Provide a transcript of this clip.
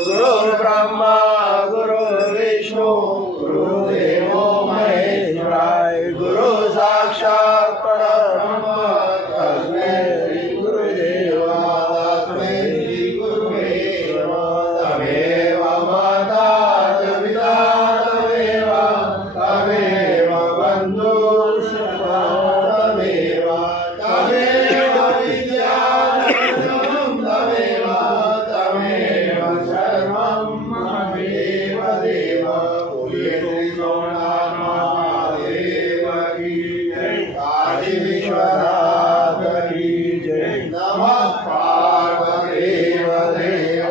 गुरु ब्रह्मा गुरु विष्णु गुरुदेवो महेश्वराय गुरु साक्षात् परब्रह्म तस्मै श्री गुरुदेवाय श्री गुरुदेव तमेव माता पिता तमेव बन्धु तमेव विद्या तमेव सर्वं ममेव देव बोलिए श्री सोमनाथ महादेव की जय काशी विश्वनाथ की जय नमः पार्वती देव